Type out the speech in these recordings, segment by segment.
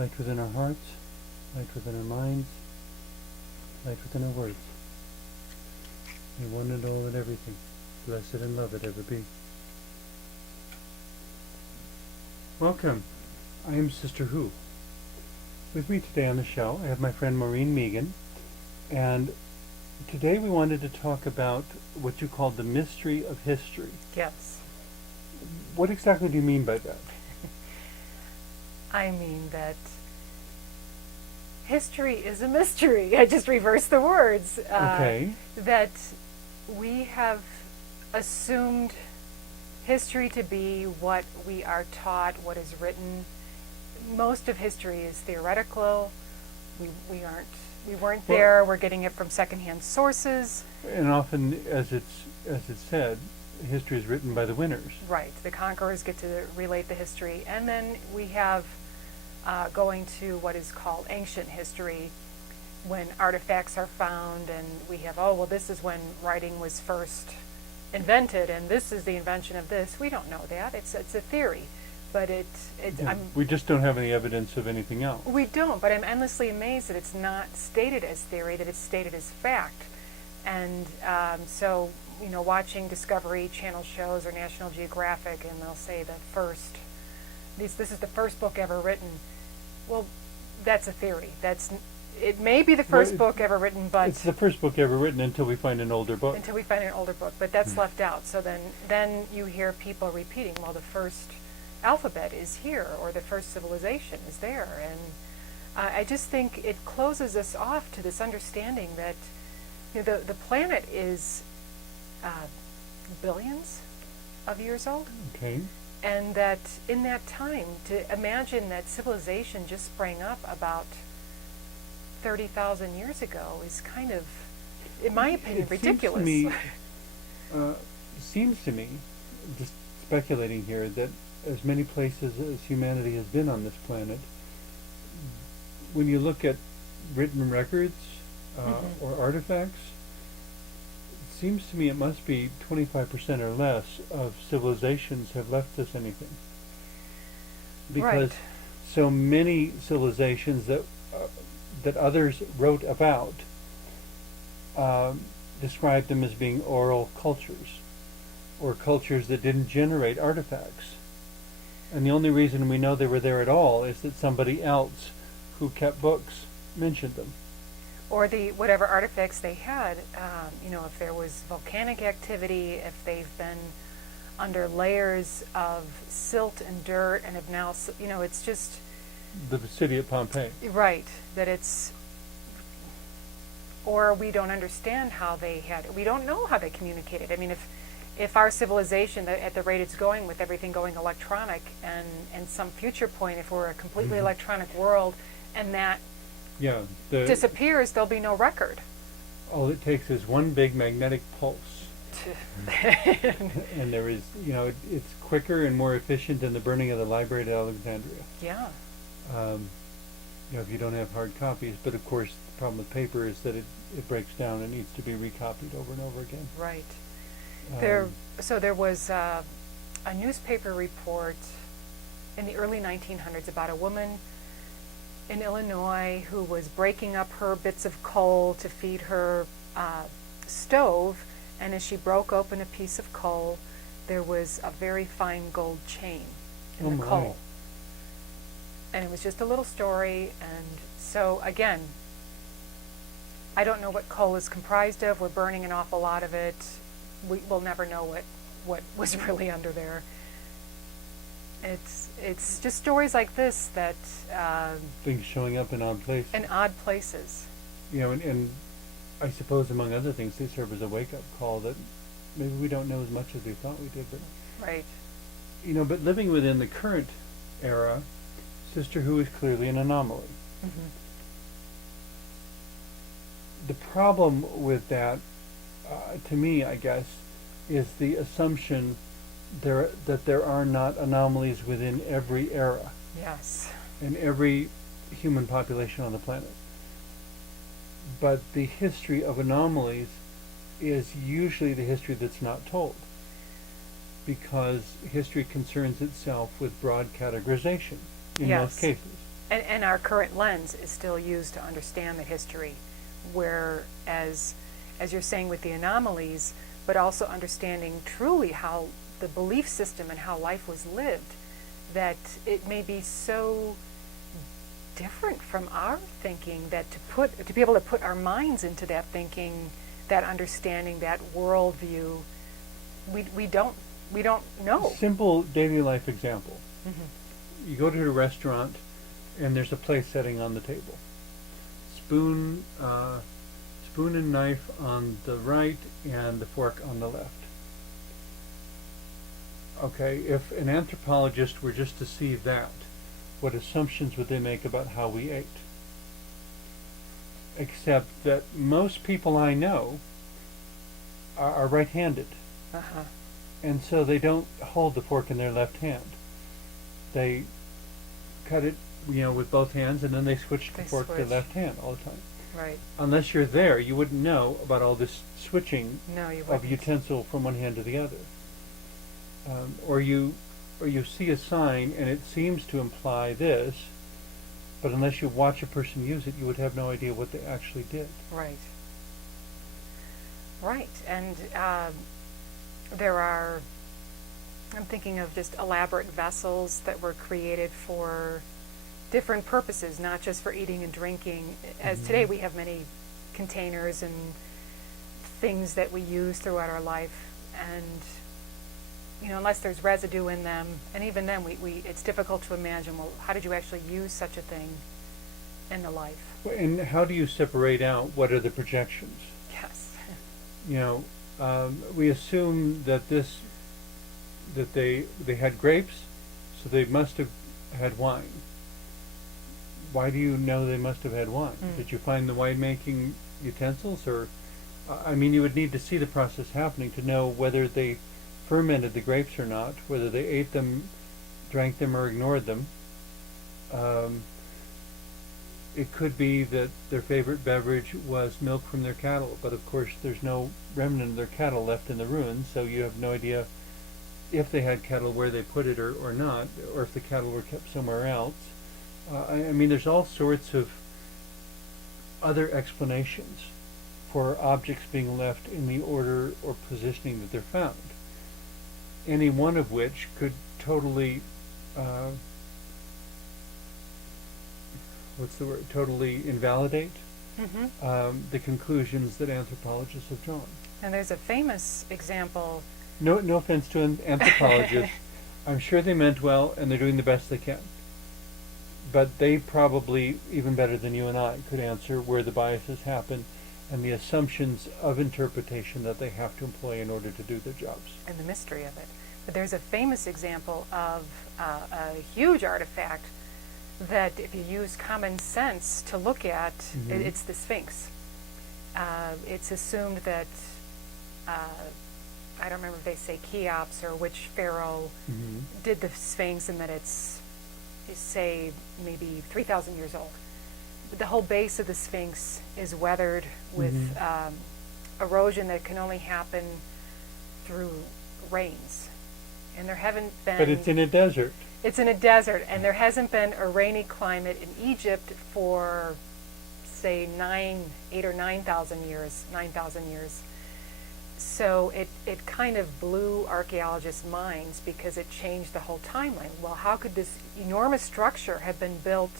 light within our hearts, light within our minds, light within our words. May one and all and everything, blessed and loved ever be. Welcome. I am Sister Who. With me today on the show, I have my friend Maureen Meegan, and today we wanted to talk about what you called the mystery of history. Yes. What exactly do you mean by that? I mean that history is a mystery. I just reversed the words. Okay. That we have assumed history to be what we are taught, what is written. Most of history is theoretical. We weren't there. We're getting it from secondhand sources. And often, as it's said, history is written by the winners. Right. The conquerors get to relate the history, and then we have going to what is called ancient history, when artifacts are found, and we have, oh, well, this is when writing was first invented, and this is the invention of this. We don't know that. It's a theory, but we just don't have any evidence of anything else. We don't, but I'm endlessly amazed that it's not stated as theory, that it's stated as fact. And so, watching Discovery Channel shows or National Geographic, and they'll say this is the first book ever written. Well, that's a theory. It may be the first book ever written, but it's the first book ever written until we find an older book. But that's left out. So then you hear people repeating, well, the first alphabet is here, or the first civilization is there. And I just think it closes us off to this understanding that the planet is billions of years old. Okay. And that in that time, to imagine that civilization just sprang up about 30,000 years ago is kind of, in my opinion, ridiculous. Seems to me, just speculating here, that as many places as humanity has been on this planet, when you look at written records or artifacts, it seems to me it must be 25% or less of civilizations have left us anything. Because so many civilizations that others wrote about described them as being oral cultures, or cultures that didn't generate artifacts. And the only reason we know they were there at all is that somebody else who kept books mentioned them. Or whatever artifacts they had, if there was volcanic activity, if they've been under layers of silt and dirt and have now, it's just... The city of Pompeii. Right, or we don't understand we don't know how they communicated. I mean, if our civilization, at the rate it's going, with everything going electronic, and some future point, if we're a completely electronic world, and that disappears, there'll be no record. All it takes is one big magnetic pulse. And there is, it's quicker and more efficient than the burning of the library at Alexandria. Yeah. If you don't have hard copies, but of course the problem with paper is that it breaks down and needs to be recopied over and over again. Right. So there was a newspaper report in the early 1900s about a woman in Illinois who was breaking up her bits of coal to feed her stove, and as she broke open a piece of coal, there was a very fine gold chain in the coal. And it was just a little story, and so again, I don't know what coal is comprised of. We're burning an awful lot of it. We'll never know what was really under there. It's just stories like this that things showing up in odd places. In odd places. And I suppose among other things they serve as a wake-up call that maybe we don't know as much as we thought we did. But right. But living within the current era, Sister Who is clearly an anomaly. Mm-hmm. The problem with that, to me, I guess, is the assumption that there are not anomalies within every era. Yes. In every human population on the planet. But the history of anomalies is usually the history that's not told, because history concerns itself with broad categorization in most cases. And our current lens is still used to understand the history, whereas, as you're saying with the anomalies, but also understanding truly how the belief system and how life was lived, that it may be so different from our thinking that to be able to put our minds into that thinking, that understanding, that worldview, we don't know. Simple daily life example. Mm-hmm. You go to a restaurant and there's a place setting on the table. Spoon and knife on the right and the fork on the left. Okay, if an anthropologist were just to see that, what assumptions would they make about how we ate? Except that most people I know are right-handed. Uh-huh. And so they don't hold the fork in their left hand. They cut it, with both hands, and then they switch the fork to their left hand all the time. Right. Unless you're there, you wouldn't know about all this switching of wouldn't. utensil from one hand to the other. Or you see a sign and it seems to imply this, but unless you watch a person use it, you would have no idea what they actually did. Right. Right. And there are, I'm thinking of just elaborate vessels that were created for different purposes, not just for eating and drinking. As today we have many containers and things that we use throughout our life, and unless there's residue in them, and even then it's difficult to imagine, well, how did you actually use such a thing in the life? And how do you separate out what are the projections? Yes. We assume that they had grapes, so they must have had wine. Why do you know they must have had wine? Did you find the wine-making utensils? Or, you would need to see the process happening to know whether they fermented the grapes or not, whether they ate them, drank them, or ignored them. It could be that their favorite beverage was milk from their cattle, but of course there's no remnant of their cattle left in the ruins, so you have no idea if they had cattle, where they put it or not, or if the cattle were kept somewhere else. There's all sorts of other explanations for objects being left in the order or positioning that they're found. Any one of which could totally, totally invalidate the conclusions that anthropologists have drawn. And there's a famous example. No offense to anthropologists. I'm sure they meant well and they're doing the best they can. But they probably, even better than you and I, could answer where the biases happen and the assumptions of interpretation that they have to employ in order to do their jobs. And the mystery of it. But there's a famous example of a huge artifact that if you use common sense to look at, it's the Sphinx. It's assumed that, I don't remember if they say Cheops or which pharaoh did the Sphinx, and that it's, say, maybe 3,000 years old. The whole base of the Sphinx is weathered with erosion that can only happen through rains. And there haven't been... But it's in a desert. It's in a desert, and there hasn't been a rainy climate in Egypt for, say, 8 or 9,000 years. So it kind of blew archaeologists' minds because it changed the whole timeline. Well, how could this enormous structure have been built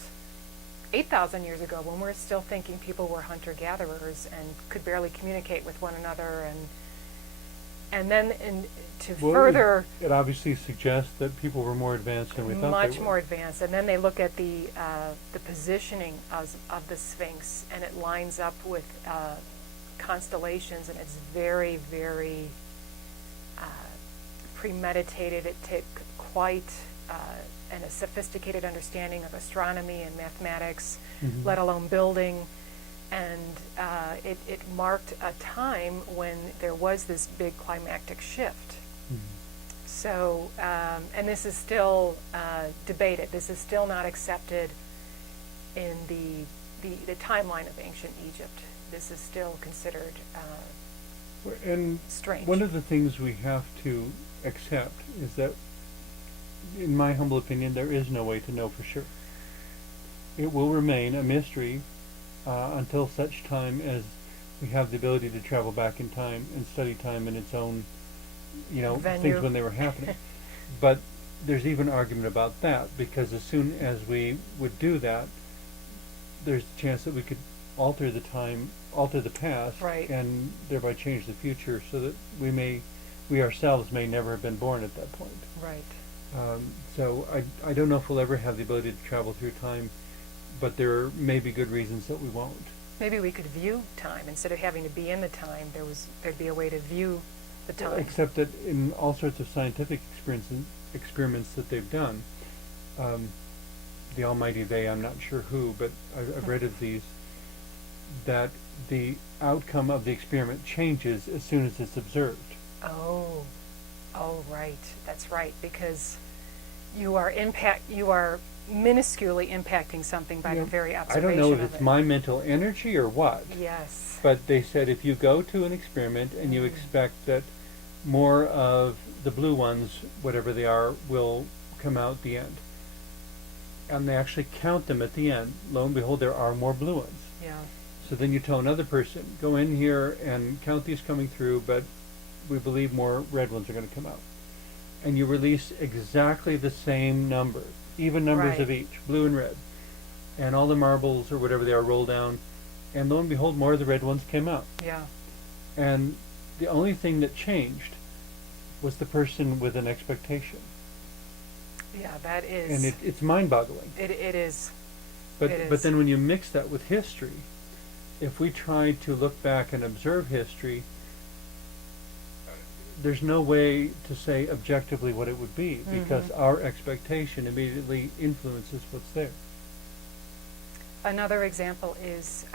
8,000 years ago when we're still thinking people were hunter-gatherers and could barely communicate with one another? And then further... It obviously suggests that people were more advanced than we thought they were. Much more advanced. And then they look at the positioning of the Sphinx, and it lines up with constellations, and it's very, very premeditated. It took quite a sophisticated understanding of astronomy and mathematics, let alone building. And it marked a time when there was this big climactic shift. So, and this is still debated. This is still not accepted in the timeline of ancient Egypt. This is still considered strange. One of the things we have to accept is that, in my humble opinion, there is no way to know for sure. it will remain a mystery until such time as we have the ability to travel back in time and study time in its own, Venue. things when they were happening. But there's even argument about that, because as soon as we would do that, there's a chance that we could alter the past, Right. and thereby change the future, so that we ourselves may never have been born at that point. Right. So I don't know if we'll ever have the ability to travel through time, but there may be good reasons that we won't. Maybe we could view time instead of having to be in the time. There'd be a way to view the time. Except that in all sorts of scientific experiments that they've done, the almighty they, I'm not sure who, but I've read of these, that the outcome of the experiment changes as soon as it's observed. Oh, right. That's right, because you are minusculely impacting something by the very observation I don't know if of it's it. my mental energy or what. Yes. But they said if you go to an experiment and you expect that more of the blue ones, whatever they are, will come out at the end, and they actually count them at the end, lo and behold, there are more blue ones. Yeah. So then you tell another person, go in here and count these coming through, but we believe more red ones are going to come out. And you release exactly the same number, even numbers of Right. each, blue and red. And all the marbles or whatever they are roll down, and lo and behold, more of the red ones came out. Yeah. And the only thing that changed was the person with an expectation. Yeah, that is. And it's mind-boggling. It is. But It but is. then when you mix that with history, if we try to look back and observe history, there's no way to say objectively what it would be, because our expectation immediately influences what's there. Another example is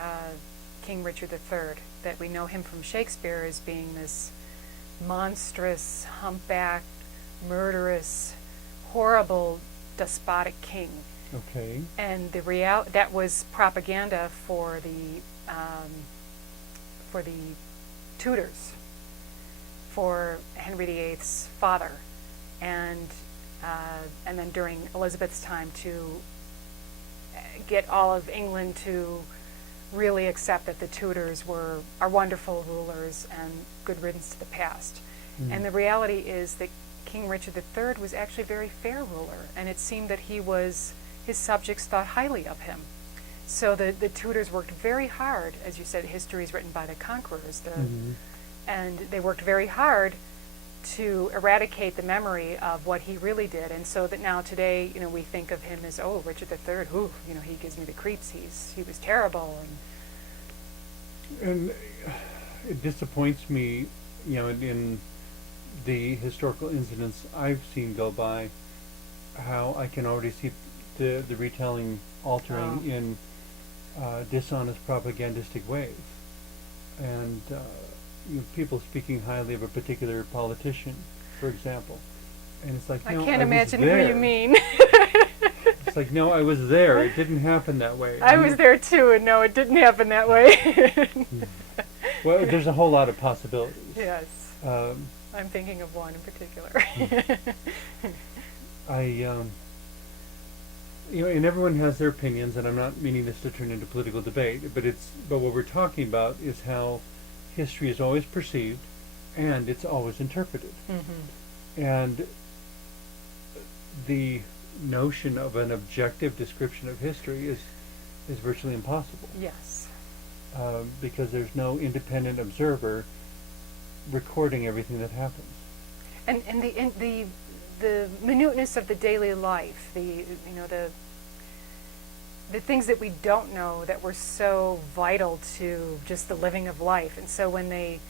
King Richard III, that we know him from Shakespeare as being this monstrous, humpbacked, murderous, horrible, despotic king. Okay. And that was propaganda for the Tudors, for Henry VIII's father, and then during Elizabeth's time to get all of England to really accept that the Tudors are wonderful rulers and good riddance to the past. And the reality is that King Richard III was actually a very fair ruler, and it seemed that his subjects thought highly of him. So the Tudors worked very hard, as you said, history is written by the conquerors, and they worked very hard to eradicate the memory of what he really did, and so that now today, we think of him as, oh, Richard III, who, he gives me the creeps. He was terrible, And it disappoints me, in the historical incidents I've seen go by, how I can already see the retelling altering in dishonest propagandistic ways, and people speaking highly of a particular politician, for example, and it's like, I no, can't was imagine there. who you mean. It's like, no, I was there. It didn't happen that way. I was there too, and no, it didn't happen that way. Well, there's a whole lot of possibilities. Yes. I'm thinking of one in particular. And everyone has their opinions, and I'm not meaning this to turn into political debate, but what we're talking about is how history is always perceived, and it's always interpreted. And the notion of an objective description of history is virtually impossible. Yes. Because there's no independent observer recording everything that happens. And the minuteness of the daily life, the things that we don't know that were so vital to just the living of life. And so when they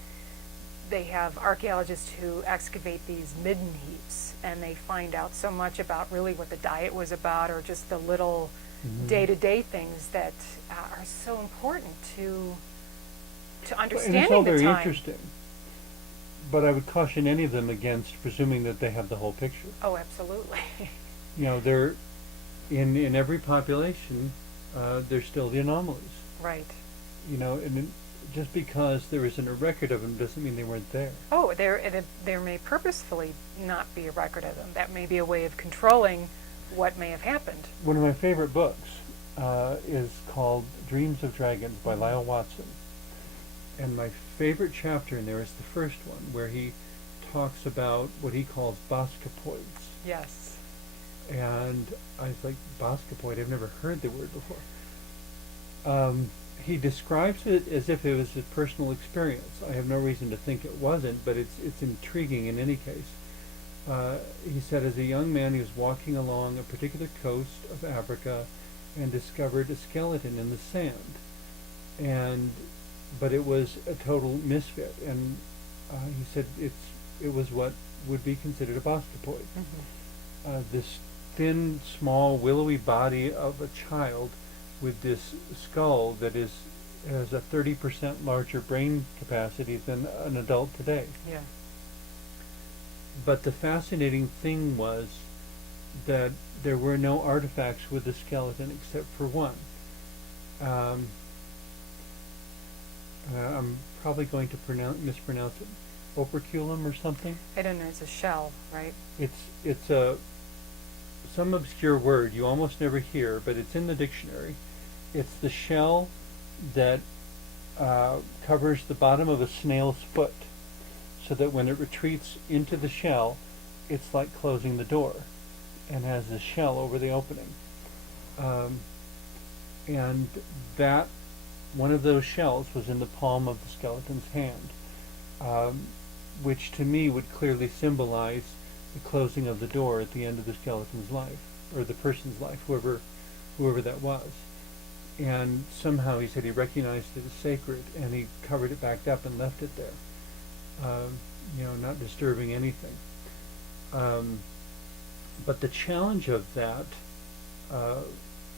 have archaeologists who excavate these midden heaps, and they find out so much about really what the diet was about, or just the little day-to-day things that are so important to understanding and it's all very the time. interesting. But I would caution any of them against presuming that they have the whole picture. Oh, absolutely. They're in every population. There's still the anomalies. Right. And just because there isn't a record of them doesn't mean they weren't there. Oh, there may purposefully not be a record of them. That may be a way of controlling what may have happened. One of my favorite books is called Dreams of Dragons by Lyle Watson. And my favorite chapter in there is the first one, where he talks about what he calls Bosca Toys. Yes. And I was like, Bosca Toys? I've never heard the word before. He describes it as if it was a personal experience. I have no reason to think it wasn't, but it's intriguing in any case. He said, as a young man, he was walking along a particular coast of Africa and discovered a skeleton in the sand. But it was a total misfit, and he said it was what would be considered a Boscapoid. Mm-hmm. This thin, small, willowy body of a child with this skull that has a 30% larger brain capacity than an adult today. Yeah. But the fascinating thing was that there were no artifacts with the skeleton except for one. I'm probably going to mispronounce it. Operculum or something? I don't know. It's a shell, right? It's some obscure word you almost never hear, but it's in the dictionary. It's the shell that covers the bottom of a snail's foot, so that when it retreats into the shell, it's like closing the door, and has the shell over the opening. And that one of those shells was in the palm of the skeleton's hand, which to me would clearly symbolize the closing of the door at the end of the skeleton's life, or the person's life, whoever that was. And somehow he said he recognized it as sacred, and he covered it back up and left it there, not disturbing anything. But the challenge of that,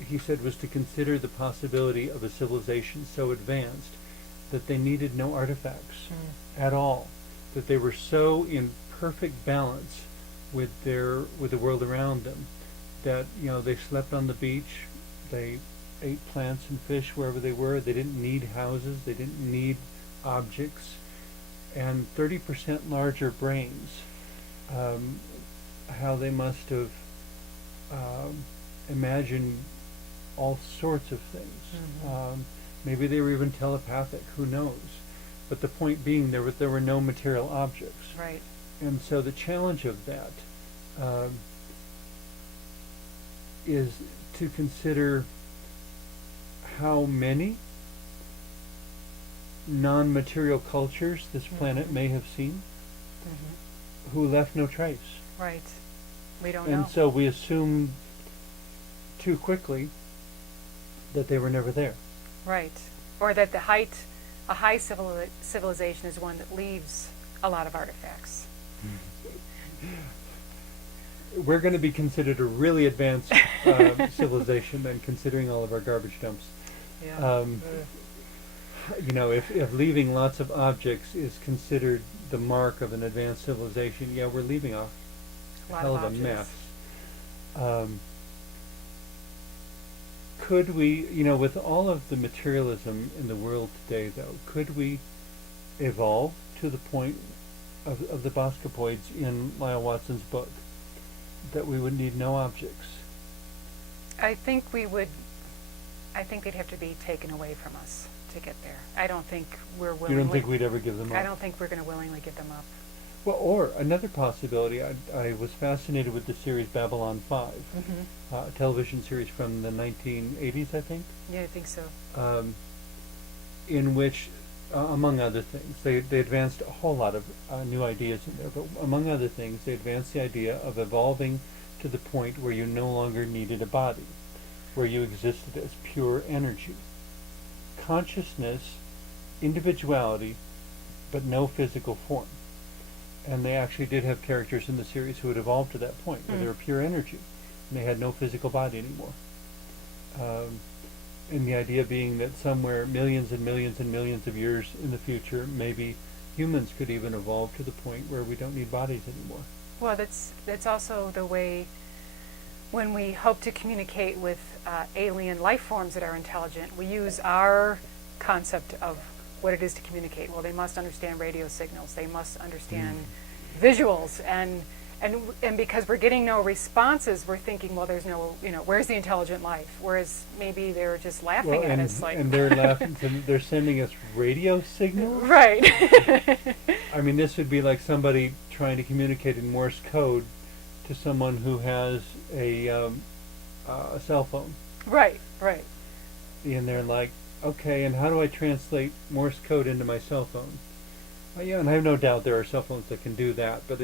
he said, was to consider the possibility of a civilization so advanced that they needed no artifacts at all, that they were so in perfect balance with the world around them, that they slept on the beach, they ate plants and fish wherever they were, they didn't need houses, they didn't need objects, and 30% larger brains. How they must have imagined all sorts of things. Mm-hmm. Maybe they were even telepathic, who knows? But the point being, there were no material objects. Right. And so the challenge of that is to consider how many non-material cultures this planet may have seen, who left no trace. Right. We don't know. And so we assume too quickly that they were never there. Right. Or that a high civilization is one that leaves a lot of artifacts. We're going to be considered a really advanced civilization then, considering all of our garbage dumps. Yeah. If leaving lots of objects is considered the mark of an advanced civilization, yeah, we're leaving a hell of a mess. Could we, with all of the materialism in the world today, though, could we evolve to the point of the Boscapoids in Lyle Watson's book, that we would need no objects? I think we would. I think they'd have to be taken away from us to get there. I don't think we're willingly. You don't think we'd ever give them up? I don't think we're going to willingly give them up. Well, or another possibility, I was fascinated with the series Babylon 5, a television series from the 1980s, I think. Yeah, I think so. In which, among other things, they advanced a whole lot of new ideas in there, but among other things, they advanced the idea of evolving to the point where you no longer needed a body, where you existed as pure energy. Consciousness, individuality, but no physical form. And they actually did have characters in the series who had evolved to that point, where they were pure energy, and they had no physical body anymore. And the idea being that somewhere millions and millions and millions of years in the future, maybe humans could even evolve to the point where we don't need bodies anymore. Well, that's also the way when we hope to communicate with alien life forms that are intelligent, we use our concept of what it is to communicate. Well, they must understand radio signals. They must understand visuals, and And because we're getting no responses, we're thinking, well, there's no, where's the intelligent life? Whereas maybe they're just laughing at us, like. And they're laughing. They're sending us radio signals. Right. I mean, this would be like somebody trying to communicate in Morse code to someone who has a cell phone. Right. Right. And they're like, okay, and how do I translate Morse code into my cell phone? Yeah, and I have no doubt there are cell phones that can do that, but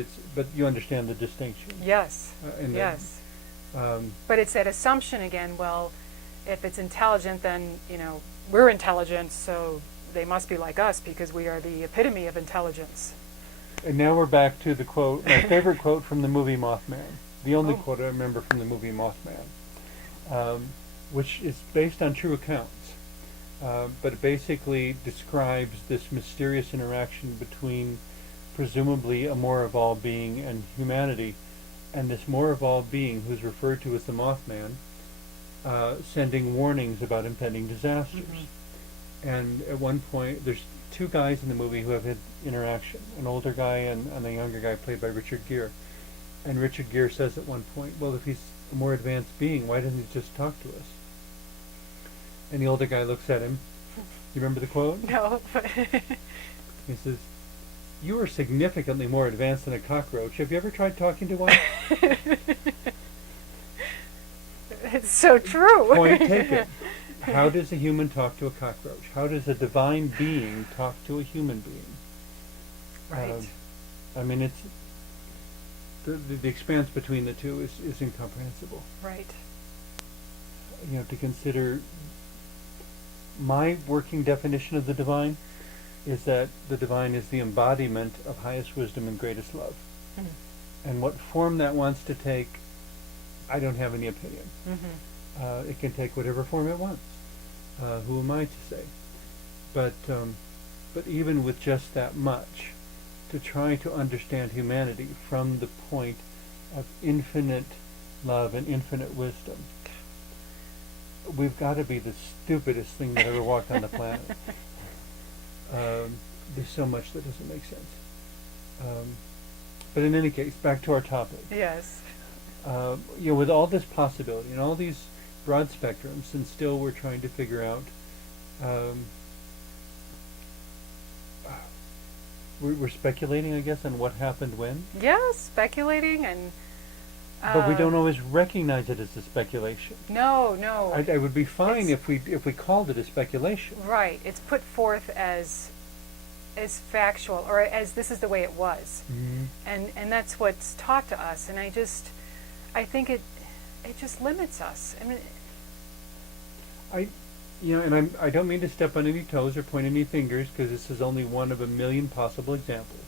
you understand the distinction. Yes. Yes. But it's that assumption again. Well, if it's intelligent, then we're intelligent, so they must be like us because we are the epitome of intelligence. And now we're back to the quote, my favorite quote from the movie Mothman. The only quote I remember from the movie Mothman, which is based on true accounts. But it basically describes this mysterious interaction between presumably a more evolved being and humanity, and this more evolved being, who's referred to as the Mothman, sending warnings about impending disasters. Mm-hmm. And at one point, there's two guys in the movie who have had interaction, an older guy and a younger guy played by Richard Gere. And Richard Gere says at one point, well, if he's a more advanced being, why doesn't he just talk to us? And the older guy looks at him. You remember the quote? No. He says, you are significantly more advanced than a cockroach. Have you ever tried talking to one? It's so true. Point taken. How does a human talk to a cockroach? How does a divine being talk to a human being? Right. I mean, it's the expanse between the two is incomprehensible. Right. To consider my working definition of the divine is that the divine is the embodiment of highest wisdom and greatest love. Mm-hmm. And what form that wants to take, I don't have any opinion. Mm-hmm. It can take whatever form it wants. Who am I to say? But even with just that much, to try to understand humanity from the point of infinite love and infinite wisdom, we've got to be the stupidest thing that ever walked on the planet. There's so much that doesn't make sense. But in any case, back to our topic. Yes. With all this possibility and all these broad spectrums, and still we're trying to figure out. We're speculating, I guess, on what happened when. Yes, speculating and. But we don't always recognize it as a speculation. No, no. I would be fine if we called it a speculation. Right. It's put forth as factual, or as this is the way it was, mm-hmm. and that's what's taught to us. And I think it just limits us. I mean, I don't mean to step on any toes or point any fingers, because this is only one of a million possible examples.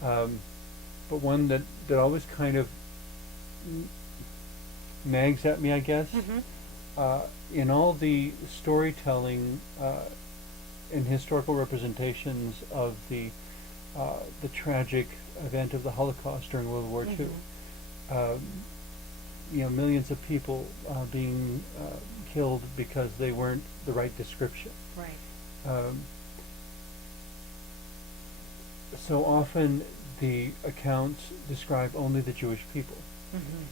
But one that always kind of nags at me, I guess. Mm-hmm. In all the storytelling and historical representations of the tragic event of the Holocaust during World War mm-hmm. II, millions of people being killed because they weren't the right description. Right. So often the accounts describe only the Jewish people. Mm-hmm.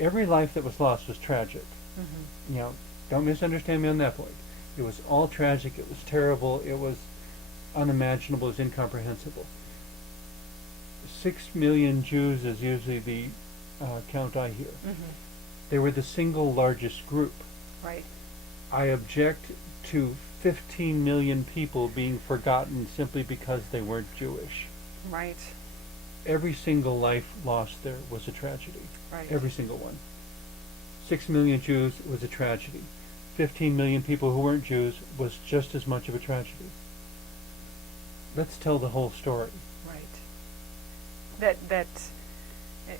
Every life that was lost was tragic. Mm-hmm. Don't misunderstand me on that point. It was all tragic. It was terrible. It was unimaginable. It was incomprehensible. 6 million Jews is usually the count I hear. Mm-hmm. They were the single largest group. Right. I object to 15 million people being forgotten simply because they weren't Jewish. Right. Every single life lost there was a tragedy. Right. Every single one. 6 million Jews was a tragedy. 15 million people who weren't Jews was just as much of a tragedy. Let's tell the whole story. Right. That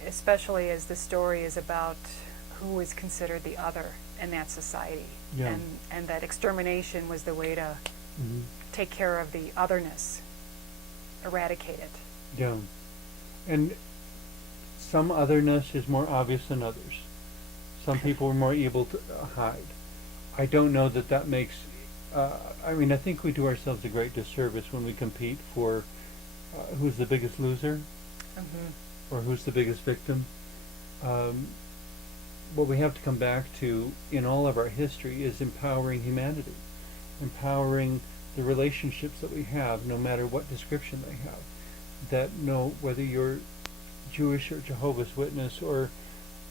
especially as the story is about who is considered the other in that society. Yeah. And that extermination was the way to mm-hmm. take care of the otherness, eradicate it. Yeah. And some otherness is more obvious than others. Some people are more able to hide. I don't know that makes... I think we do ourselves a great disservice when we compete for who's the biggest loser. Mm-hmm. or who's the biggest victim. What we have to come back to in all of our history is empowering humanity, empowering the relationships that we have, no matter what description they have. That whether you're Jewish or Jehovah's Witness or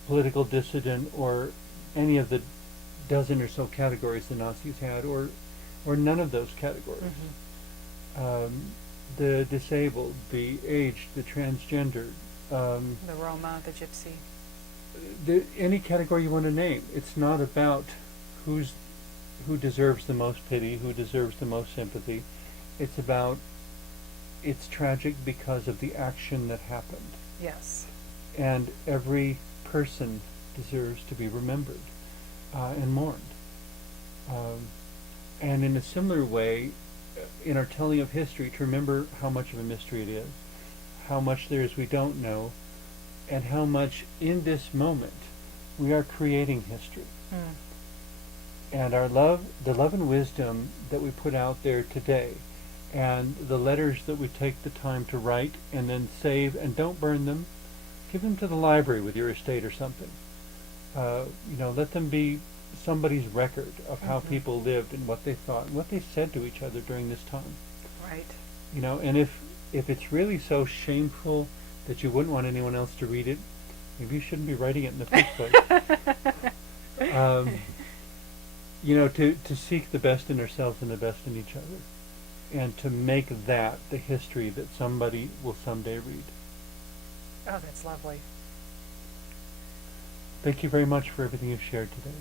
political dissident or any of the dozen or so categories the Nazis had, or none of those categories. The disabled, the aged, the transgendered, the Roma, the Gypsy. Any category you want to name. It's not about who deserves the most pity, who deserves the most sympathy. It's about, it's tragic because of the action that happened. Yes. And every person deserves to be remembered and mourned. And in a similar way, in our telling of history, to remember how much of a mystery it is, how much there is we don't know, and how much in this moment we are creating history. And the love and wisdom that we put out there today, and the letters that we take the time to write and then save, and don't burn them, give them to the library with your estate or something. Let them be somebody's record of how people lived and what they thought and what they said to each other during this time. Right. And if it's really so shameful that you wouldn't want anyone else to read it, maybe you shouldn't be writing it in the first place. To seek the best in ourselves and the best in each other, and to make that the history that somebody will someday read. Oh, that's lovely. Thank you very much for everything you've shared today.